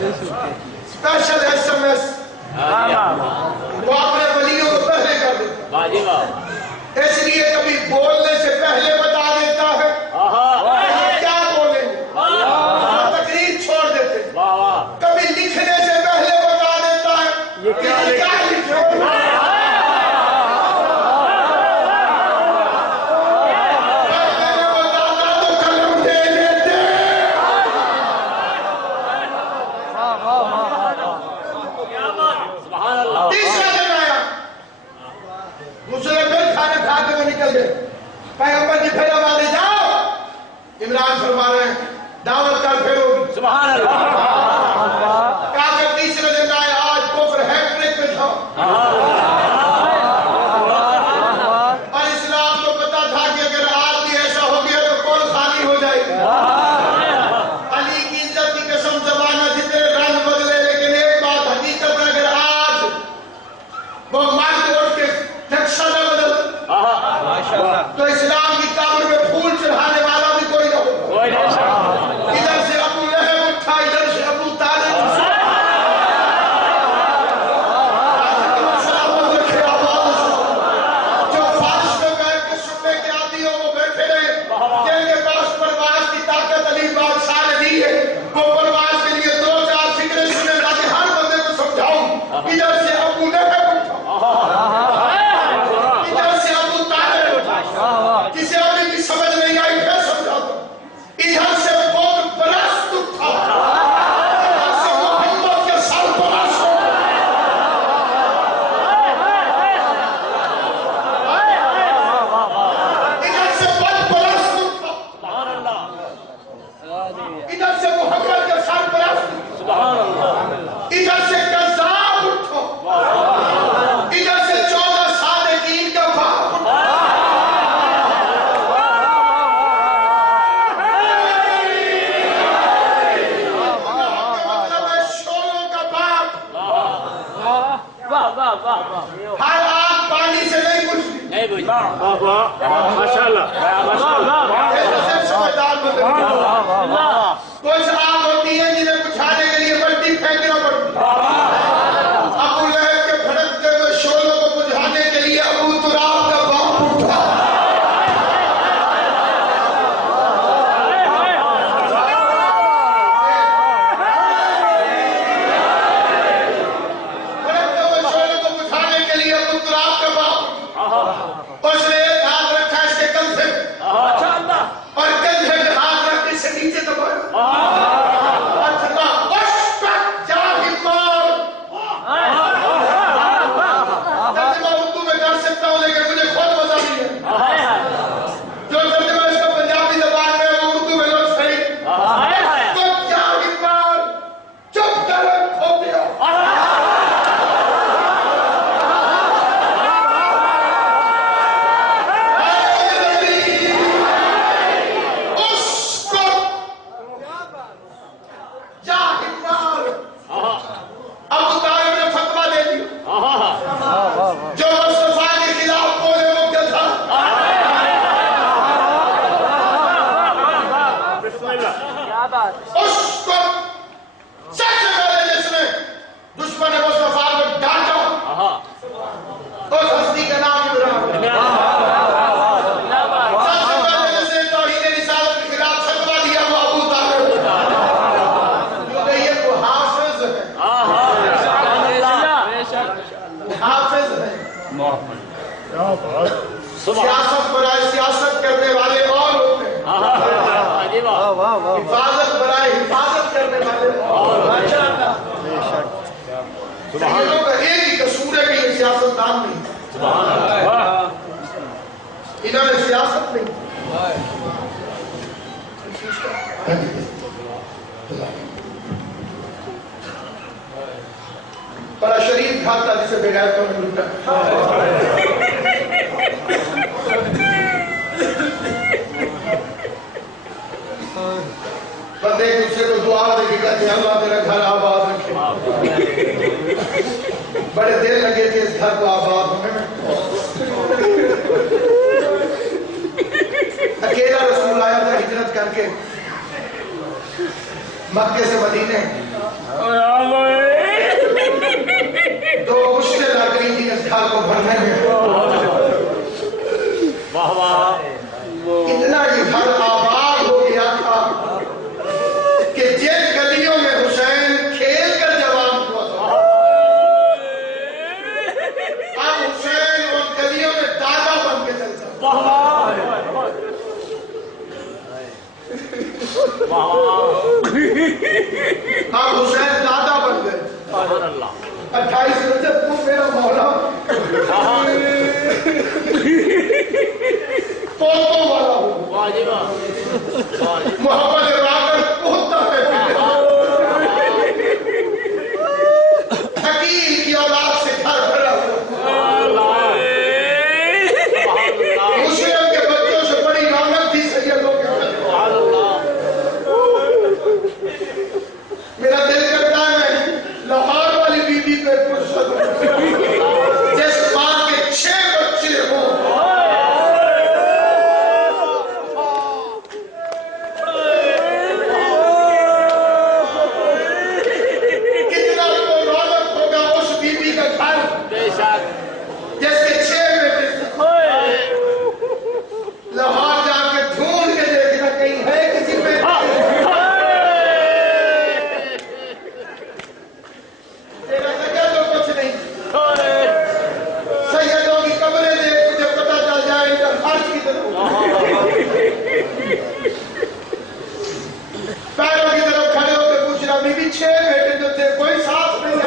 اسپیشل ایس ایم ایس وہ اپنے ولیوں کو پہلے کر دیتا واہ جی واہ اس لیے کبھی بولنے سے پہلے بتا دیتا ہے کیا بولیں گے تقریر چھوڑ دیتے واہ واہ کبھی لکھنے سے پہلے بتا دیتا ہے کہ کیا لکھیں پہلے بتاتا تو قلم دے لیتے سبحان اللہ تیسرا دن آیا مسلم پھر کھانے کھا کے وہ نکل گئے پیغمبر جی پھر آوازے جاؤ عمران فرما رہے ہیں دعوت کر پھر ہوگی سبحان اللہ کافر تیسرے دن آئے آج کفر ہیٹرک پہ تھا اور اسلام کو پتا تھا کہ اگر آج بھی ایسا ہو گیا تو کون خالی ہو جائے گی علی کی عزت کی قسم زمانہ جتنے رنگ بدلے لیکن ایک بات حقیقت ہے اگر آج وہ مرد اٹھ کے نقشہ نہ بدل تو اسلام کی قبر میں پھول چڑھانے والا بھی کوئی نہ ہوگا کوئی نہیں ادھر سے ابو لہب اٹھا ادھر سے ابو طالب اٹھا جو فارش میں بیٹھ کے سننے کے عادی ہو وہ بیٹھے رہے جن کے پاس پرواز کی طاقت علی بادشاہ نے دی ہے وہ پرواز کے لیے دو چار فکریں سنے تاکہ ہر بندے کو سمجھاؤں ادھر سے ابو لہب اٹھا ادھر سے ابو طالب اٹھا کسی ابھی کی سمجھ نہیں آئی پھر سمجھاتا ہوں ادھر سے بہت پرست اٹھا ادھر سے محمد کے سر پرست ادھر سے بد پرست اٹھا سبحان اللہ ادھر سے محمد کے سر پرست سبحان اللہ ادھر سے کذاب اٹھا ادھر سے 14 صادقین کا باپ اٹھا مطلب ہے شولوں کا باپ ہر آگ پانی سے نہیں بجھتی نہیں بوجھ ماشاء اللہ ایسے سمجھدار بندے کچھ آگ ہوتی ہے جنہیں بجھانے کے لیے مٹی پھینکنا پڑتی ہے ابو لہب کے بھڑکتے ہوئے شولوں کو بجھانے کے لیے ابو تراب کا باپ اٹھا بھڑکتے ہوئے شولوں کو بجھانے کے لیے ابو تراب کا باپ اس نے ایک ہاتھ رکھا اس کے کندھے پہ سیاست برائے سیاست کرنے والے اور ہوتے ہیں، حفاظت برائے حفاظت کرنے والے اور سیدوں کا ایک ہی قصور ہے کہ یہ سیاست دان نہیں، انہوں نے سیاست نہیں بڑا شریف گھر تھا جسے بغیر تو نہیں ملتا، بندے ایک دوسرے کو دعا دے کے کہتے ہیں اللہ تیرا گھر آباد رکھے، بڑے دیر لگے تھے اس گھر کو آباد ہونے میں، اکیلا رسول آیا تھا ہجرت کر کے مکے سے مدینے، دو مشکل لگ رہی تھی اس گھر کو بھرنے میں، اتنا یہ گھر آباد ہو گیا تھا کہ جن گلیوں میں حسین کھیل کر جوان ہوا تھا، اب حسین ان گلیوں میں دادا بن کے چلتا، اب حسین دادا بن گئے، 28 رجب کو میرا مولا پوتوں والا ہو، محمد راکر پوتا ہے، حکیم کی اولاد سے گھر بھرا ہوا، مسلم کے بچوں سے بڑی رونق تھی سیدوں کے گھر، میرا دل کرتا ہے میں لاہور والی بی بی پہ پرسد ہوں جس ماں کے 6 بچے ہوں، کتنا تو رونق ہوگا اس بی بی کا گھر جس کے 6 بیٹے، لاہور جا کے ڈھونڈ کے دیکھنا کہیں ہے کسی پہ، تیرا لگا تو کچھ نہیں، سیدوں کی قبریں دیکھ تجھے پتہ چل جائے ان کا خرچ کی طرف، پیروں کی طرف کھڑے ہو کے پوچھ رہا بی بی 6 بیٹے جو تھے کوئی ساتھ نہیں ہے،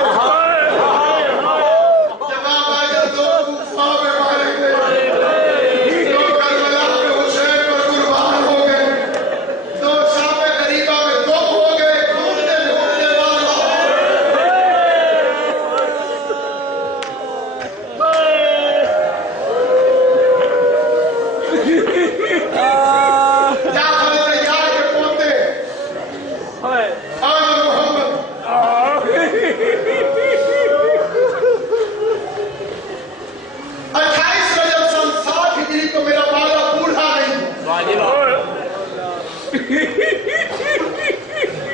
جواب آیا 2 کوفہ میں مارے گئے، 2 کربلا میں حسین پر قربان ہو گئے، 2 شام غریبہ میں 2 ہو گئے، ڈھونڈنے ڈھونڈنے والا جعفر تیار کے پوتے آن محمد، 28 رجب سن 60 ہجری کو میرا مولا بوڑھا نہیں،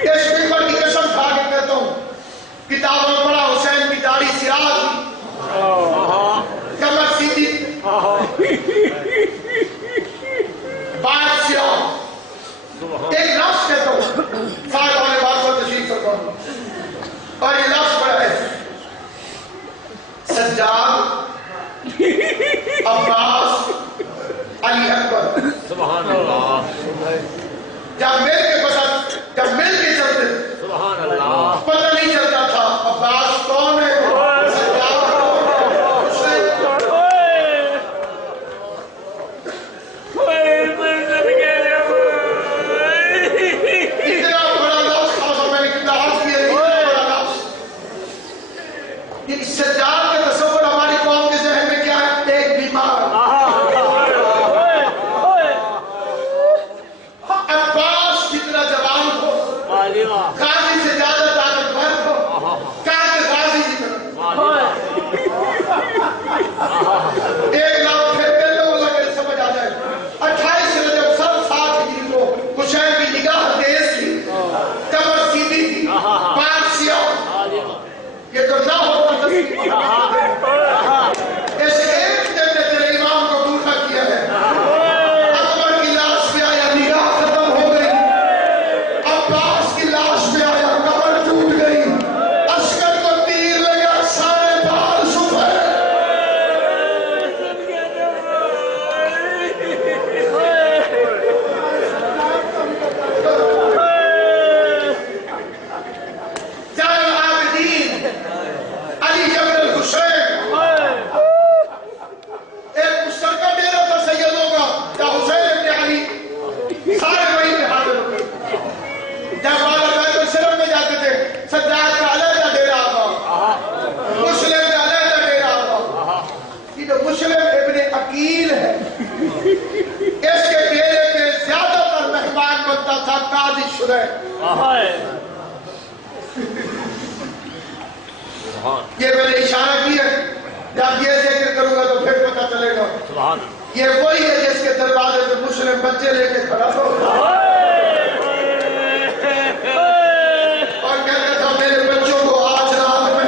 اس ممبر کی قسم کھا کے کہتا ہوں کتابوں میں پڑھا حسین کی داڑھی سراج تھی، کمر سیدھی، بال سیاہ، ایک لفظ کہتا ہوں ساتھ ہونے بات کو تشریف فرماؤں اور یہ لفظ پڑھا ہے سجاد، عباس، علی اکبر، جب مل کے چلتے پتہ نہیں چلتا تھا عباس کون ہے، سجاد کون ہے، حسین اتنا بڑا لفظ تھا میں نے کتنا عرض کیا، اتنا بڑا لفظ، یہ سجاد کا تصور ہماری قوم کے ذہن میں کیا ہے، ایک بیمار، عباس جتنا جوان ہو، غازی سے زیادہ طاقتور ہو، کاٹ غازی کی طرح، ایک لفظ پھر پہلے وہ لگے سمجھ آ جائے، 28 رجب سن 60 ہجری کو حسین کی نگاہ تیز تھی، کمر سیدھی تھی، بال سیاہ، یہ تو نہ ہوتا تصویر، اس ایک دن نے تیرے امام کو بوڑھا کیا ہے، اکبر کی لاش پہ آیا نگاہ ختم ہو گئی، عباس کی لاش پہ آیا کمر ٹوٹ گئی، عسکر کو تیر لگا سارے بال سفید، یہ میں نے اشارہ کیا ہے، جب یہ ذکر کروں گا تو پھر پتہ چلے گا یہ وہی ہے جس کے دروازے پہ مسلم بچے لے کے کھڑا ہو اور کہتا تھا میرے بچوں کو آج رات میں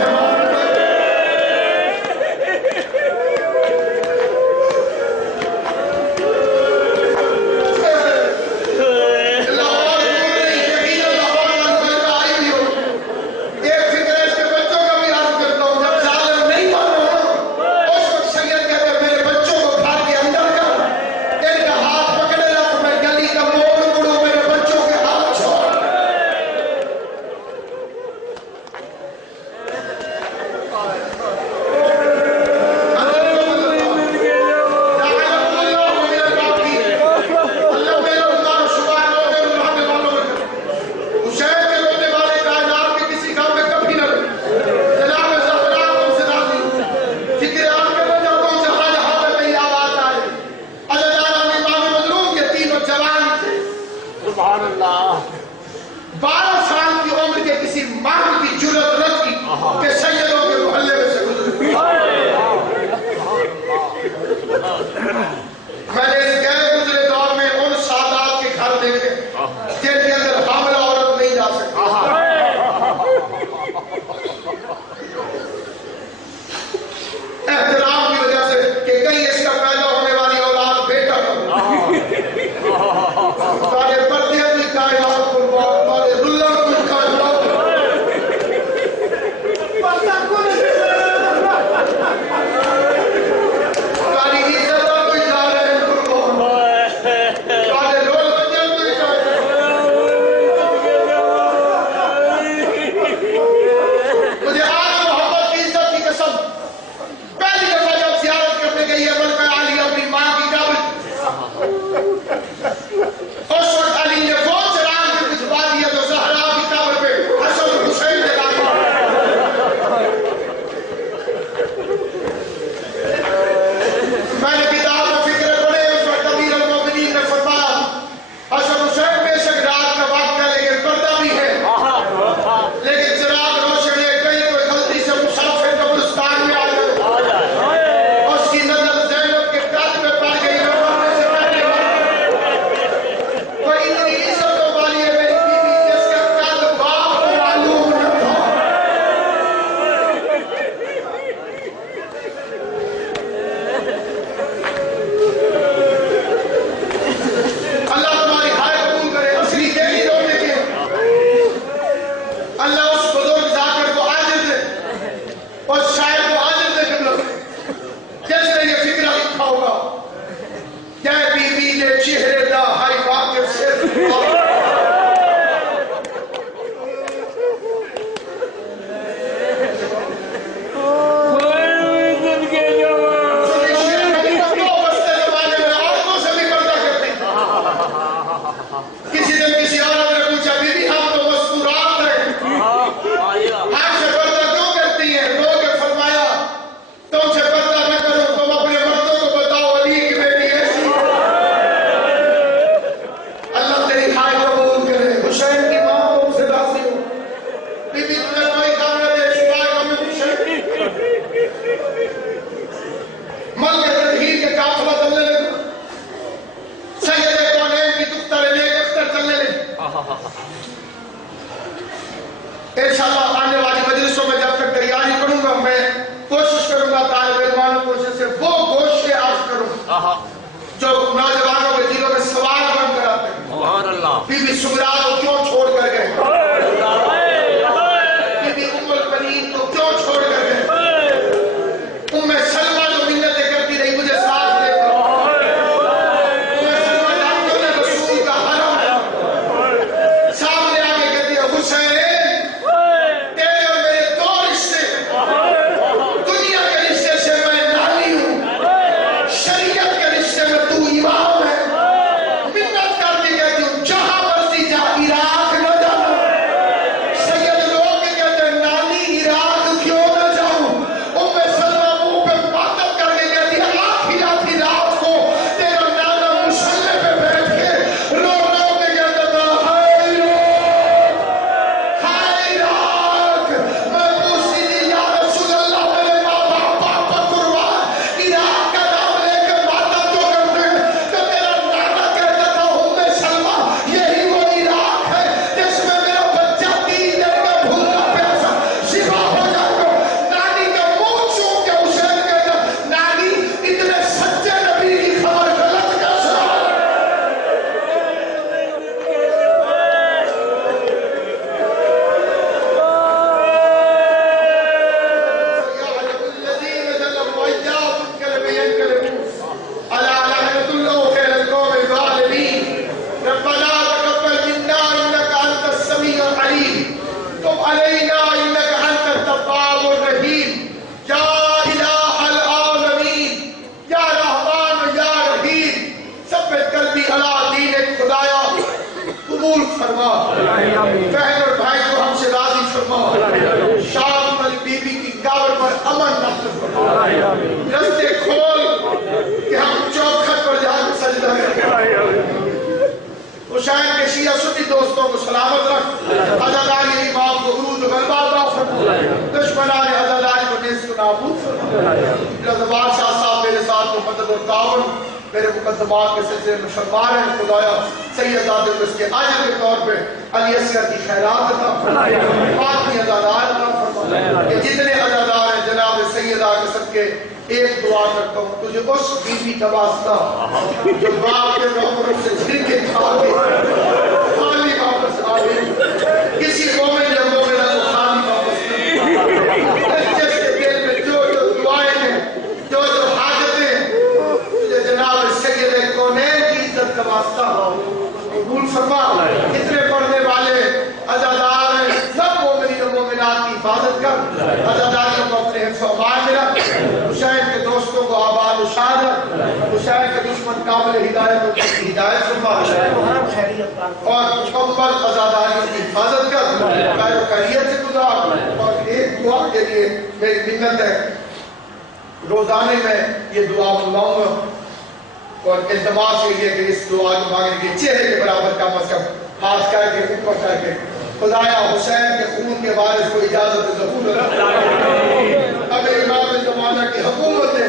انشاءاللہ آنے والی مجلسوں میں جب تک تیاری کروں گا میں کوشش کروں گا طالب علمانوں کو سے وہ گوشت عرض کروں جو نوجوانوں کے دلوں میں سوال بن کر آتے ہیں. سبحان اللہ. بی بی سمرا کو کیوں چھوڑ کر گئے؟ بی بی ام البنین کو کیوں چھوڑ کر گئے؟ ام سلمہ جو منتیں کرتی رہی مجھے ساتھ لے کر. ام سلمہ جانتے ہیں رسول کا حرم سامنے آ کے کہتی ہے حسین تیرے اور میرے دو رشتے دنیا کے رشتے سے میں نانی ہوں شریعت کے رشتے میں تو امام ہے. منت کرتی کہتی ہوں جہاں مرضی جا ایران رستے کھول کہ ہم چوکھٹ پر جا کے سجدہ کریں. حسین کے شیعہ سنی دوستوں کو سلامت رکھ. عزاداری امام کو عروج و غلبہ عطا فرما. دشمنان عزاداری کو نیست و نابود فرما. رضا بادشاہ صاحب میرے ساتھ مدد اور تعاون میرے مقدمات کے سلسلے میں فرما رہے ہیں. خدایا سید زادے کو اس کے آجر کے طور پہ علی اصغر کی خیرات عطا فرما. فاطمی عزادار عطا فرما. کہ جتنے عزادار ہیں جناب سیدہ کے سب کے ایک دعا کرتا ہوں تجھے اس بیوی کا واسطہ جو باپ کے نوکروں سے جھڑکے کھا کے خالی واپس آئے. کسی مومن یا مومنہ کو خالی واپس کر. جس کے دل میں جو جو دعائیں ہیں جو جو حاجتیں تجھے جناب سید کونین کی عزت کا واسطہ قبول فرما. اتنے پڑھنے والے عزادار ہیں سب مومنین و مومنات کی حفاظت کر. عزاداریوں کو اپنے حفظ و امان میں رکھ. حسین کے دوستوں کو آباد و شاد رکھ. حسین کے دشمن قابل ہدایت کو ہدایت فرما اور مکمل عزاداریوں کی حفاظت کر. خیر و خیریت سے گزار. اور ایک دعا کے لیے میری منت ہے روزانے میں یہ دعا بلواؤں گا اور التماس یہ ہے کہ اس دعا کو مانگنے کے چہرے کے برابر کم از کم ہاتھ کر کے اوپر کر کے خدایا حسین کے خون کے وارث کو اجازت ظہور رکھ. اب امام زمانہ کی حکومت ہے